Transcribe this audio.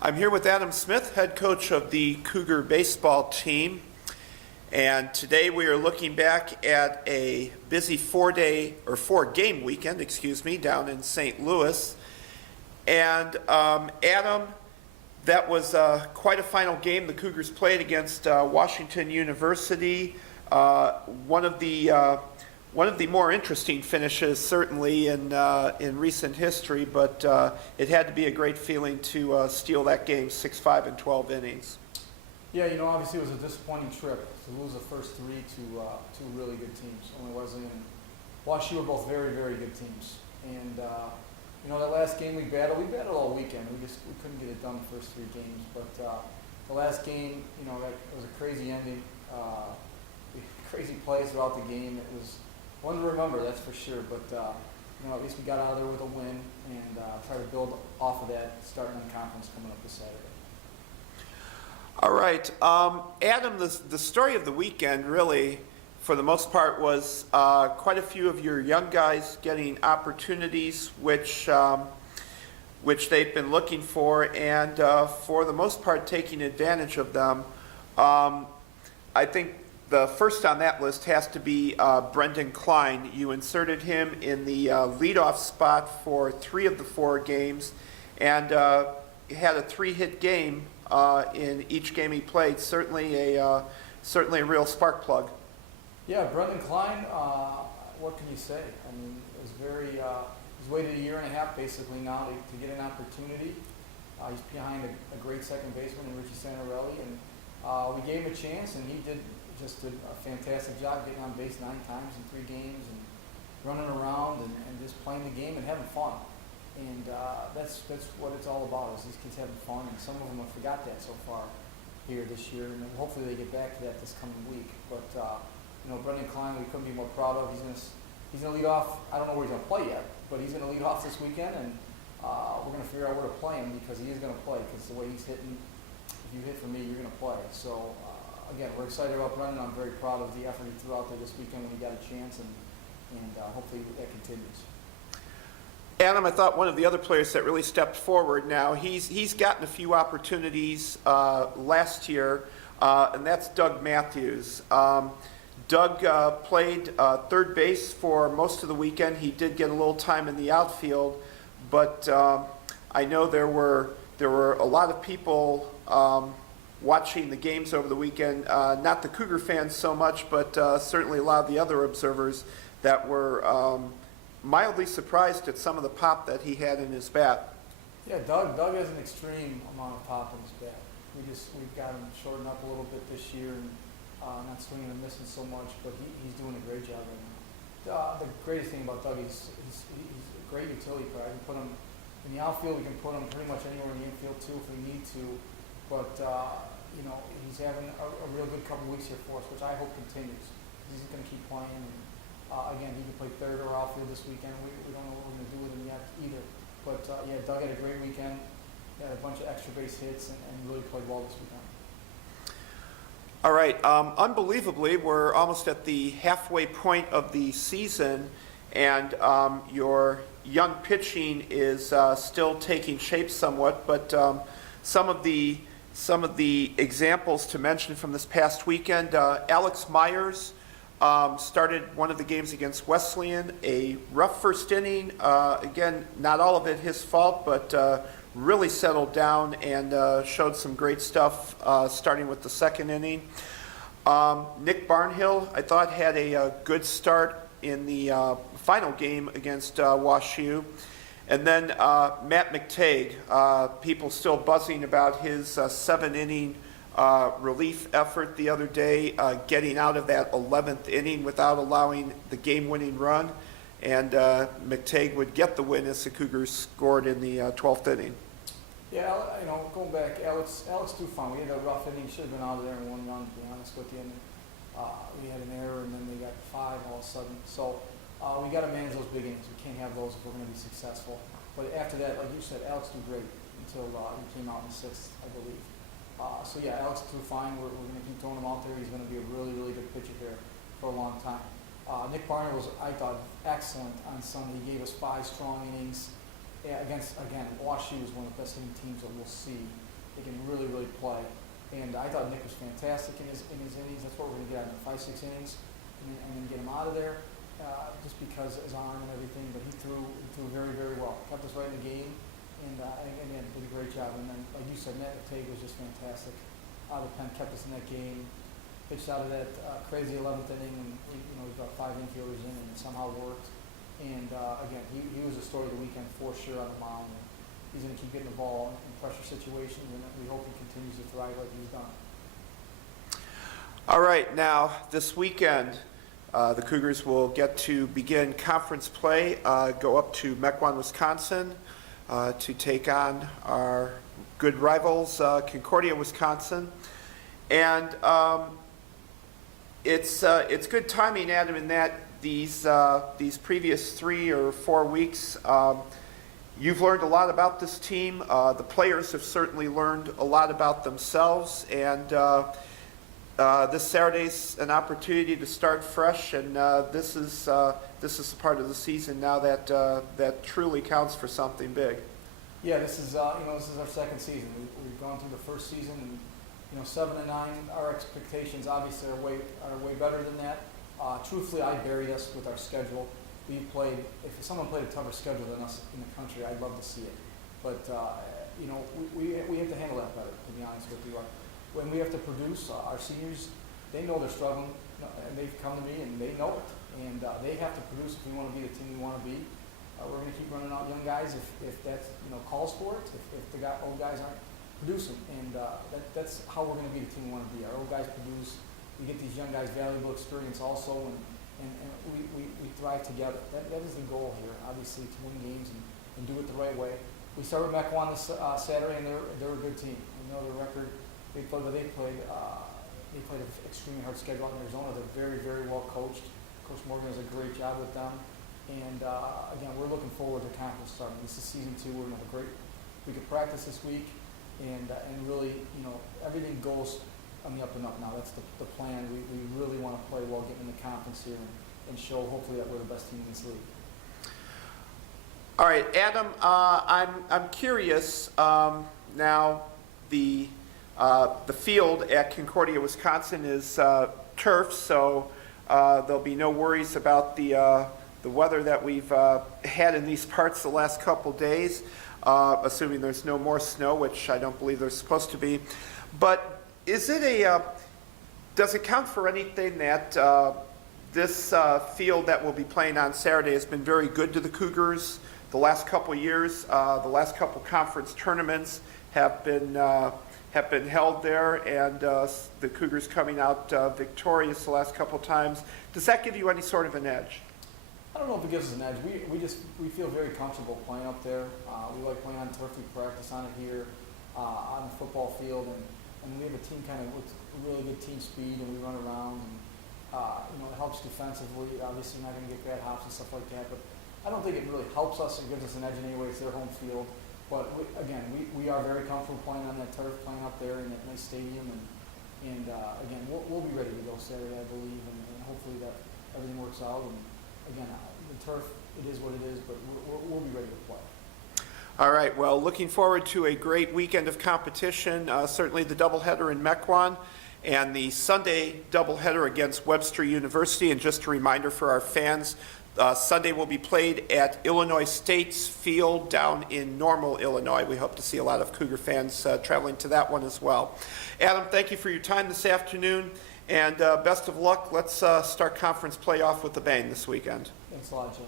I'm here with Adam Smith, head coach of the Cougar baseball team. And today we are looking back at a busy four-game weekend, down in St. Louis. And Adam, that was quite a final game the Cougars played against Washington University. One of the more interesting finishes, certainly in recent history, but it had to be a great feeling to steal that game 6-5 in 12 innings. Yeah, obviously it was a disappointing trip to lose the first three to two really good teams. Only Wesley and WashU were both very, very good teams. And that last game we battled all weekend. We couldn't get it done the first three games. But the last game, that was a crazy ending, crazy plays throughout the game. It was one to remember, that's for sure. But at least we got out of there with a win and try to build off of that, starting on conference coming up this Saturday. All right, Adam, the story of the weekend really, for the most part, was quite a few of your young guys getting opportunities which they've been looking for, and for the most part taking advantage of them. I think the first on that list has to be Brendan Klein. You inserted him in the leadoff spot for 3 of the 4 games, and had a 3-hit game in each game he played. Certainly a real spark plug. Yeah, Brendan Klein. What can you say? I mean, it was he's waited a year and a half basically now to get an opportunity. He's behind a great second baseman in Richie Santarelli, and we gave him a chance, and he did a fantastic job getting on base 9 times in 3 games and running around and just playing the game and having fun. And that's what it's all about, is these kids having fun, and some of them have forgot that so far here this year, and hopefully they get back to that this coming week. But Brendan Klein, we couldn't be more proud of. He's gonna lead off. I don't know where he's gonna play yet, but he's gonna lead off this weekend, and we're gonna figure out where to play him, because he is gonna play, because the way he's hitting, if you hit for me, you're gonna play. So again, we're excited about Brendan. I'm very proud of the effort he threw out there this weekend when he got a chance, and hopefully that continues. Adam, I thought one of the other players that really stepped forward now, he's gotten a few opportunities last year, and that's Doug Matthews. Doug played third base for most of the weekend. He did get a little time in the outfield, but I know there were a lot of people watching the games over the weekend, not the Cougar fans so much, but certainly a lot of the other observers that were mildly surprised at some of the pop that he had in his bat. Yeah, Doug has an extreme amount of pop in his bat. We've got him shortened up a little bit this year, and not swinging and missing so much, but he's doing a great job right now. The greatest thing about Doug is he's a great utility player. We can put him in the outfield. We can put him pretty much anywhere in the infield too if we need to. But he's having a real good couple of weeks here for us, which I hope continues. He's going to keep playing. And, again, he can play third or outfield this weekend. We don't know what we're going to do with him yet either. But yeah, Doug had a great weekend. He had a bunch of extra base hits and really played well this weekend. All right, unbelievably, we're almost at the halfway point of the season, and your young pitching is still taking shape somewhat, but some of the examples to mention from this past weekend, Alex Myers started one of the games against Wesleyan, a rough first inning, again, not all of it his fault, but really settled down and showed some great stuff starting with the second inning. Nick Barnhill, I thought, had a good start in the final game against WashU. And then Matt McTague, people still buzzing about his 7-inning relief effort the other day, getting out of that 11th inning without allowing the game-winning run. And McTague would get the win as the Cougars scored in the 12th inning. Yeah, going back, Alex Dufan, we had a rough inning. He should have been out of there in 1 run, to be honest with you. And, we had an error, and then they got 5 all of a sudden. So we got to manage those big innings. We can't have those if we're going to be successful. But after that, like you said, Alex did great until he came out in the 6th, I believe. So yeah, Alex threw fine. We're going to keep throwing him out there. He's going to be a really, really good pitcher here for a long time. Nick Barnhill was, I thought, excellent on Sunday. He gave us 5 strong innings. again, WashU is one of the best hitting teams that we'll see. They can really, really play. And I thought Nick was fantastic in his innings. That's what we're going to get out of 5-6 innings, and then get him out of there, just because of his arm and everything. But he threw very, very well. Kept us right in the game, and again, did a great job. And then, like you said, Matt McTague was just fantastic. Out of the pen, kept us in that game. Pitched out of that crazy 11th inning, and he was about 5 infielders in, and it somehow worked. And again, he was a story of the weekend for sure on the mound. He's going to keep getting the ball in pressure situations, and we hope he continues to thrive like he's done. All right, now this weekend, the Cougars will get to begin conference play, go up to Mequon, Wisconsin, to take on our good rivals, Concordia, Wisconsin. And it's good timing, Adam, in that these previous 3 or 4 weeks, you've learned a lot about this team. The players have certainly learned a lot about themselves, and this Saturday's an opportunity to start fresh. And this is the part of the season now that truly counts for something big. Yeah, this is this is our second season. We've gone through the first season, and 7-9. Our expectations obviously are way better than that. Truthfully, I buried us with our schedule. If someone played a tougher schedule than us in the country, I'd love to see it. But, we have to handle that better, to be honest with you. When we have to produce, our seniors, they know they're struggling, and they've come to me, and they know it. And they have to produce if we want to be the team we want to be. We're going to keep running out young guys if that calls for it, if the old guys aren't producing. And that's how we're going to be the team we want to be. Our old guys produce. We get these young guys valuable experience also, and we thrive together. That is the goal here, obviously, to win games and do it the right way. We start with Mequon this Saturday, and they're a good team. We know their record. They played an extremely hard schedule out in Arizona. They're very, very well coached. Coach Morgan does a great job with them. And again, we're looking forward to conference starting. This is season 2. We're going to have a great week of practice this week, and really, everything goes on the up and up now. That's the plan. We really want to play well, get in the conference here, and show hopefully that we're the best team in this league. All right, Adam, I'm curious. Now the field at Concordia, Wisconsin is turf, so there'll be no worries about the weather that we've had in these parts the last couple days, assuming there's no more snow, which I don't believe there's supposed to be. But does it count for anything that this field that we'll be playing on Saturday has been very good to the Cougars the last couple of years? The last couple conference tournaments have been held there, and the Cougars coming out victorious the last couple times. Does that give you any sort of an edge? I don't know if it gives us an edge. We feel very comfortable playing up there. We like playing on turf. We practice on it here on the football field, and we have a team kind of with really good team speed, and we run around, and it helps defensively. Obviously, not going to get bad hops and stuff like that, but I don't think it really helps us and gives us an edge in any way. It's their home field, but we are very comfortable playing on that turf, playing up there in that nice stadium, and again, we'll be ready to go Saturday, I believe, and hopefully that everything works out. And again, the turf, it is what it is, but we'll be ready to play. All right, well, looking forward to a great weekend of competition, certainly the doubleheader in Mequon and the Sunday doubleheader against Webster University. And just a reminder for our fans, Sunday will be played at Illinois State's field down in Normal, Illinois. We hope to see a lot of Cougar fans traveling to that one as well. Adam, thank you for your time this afternoon, and best of luck. Let's start conference play off with a bang this weekend. Thanks a lot, Jim.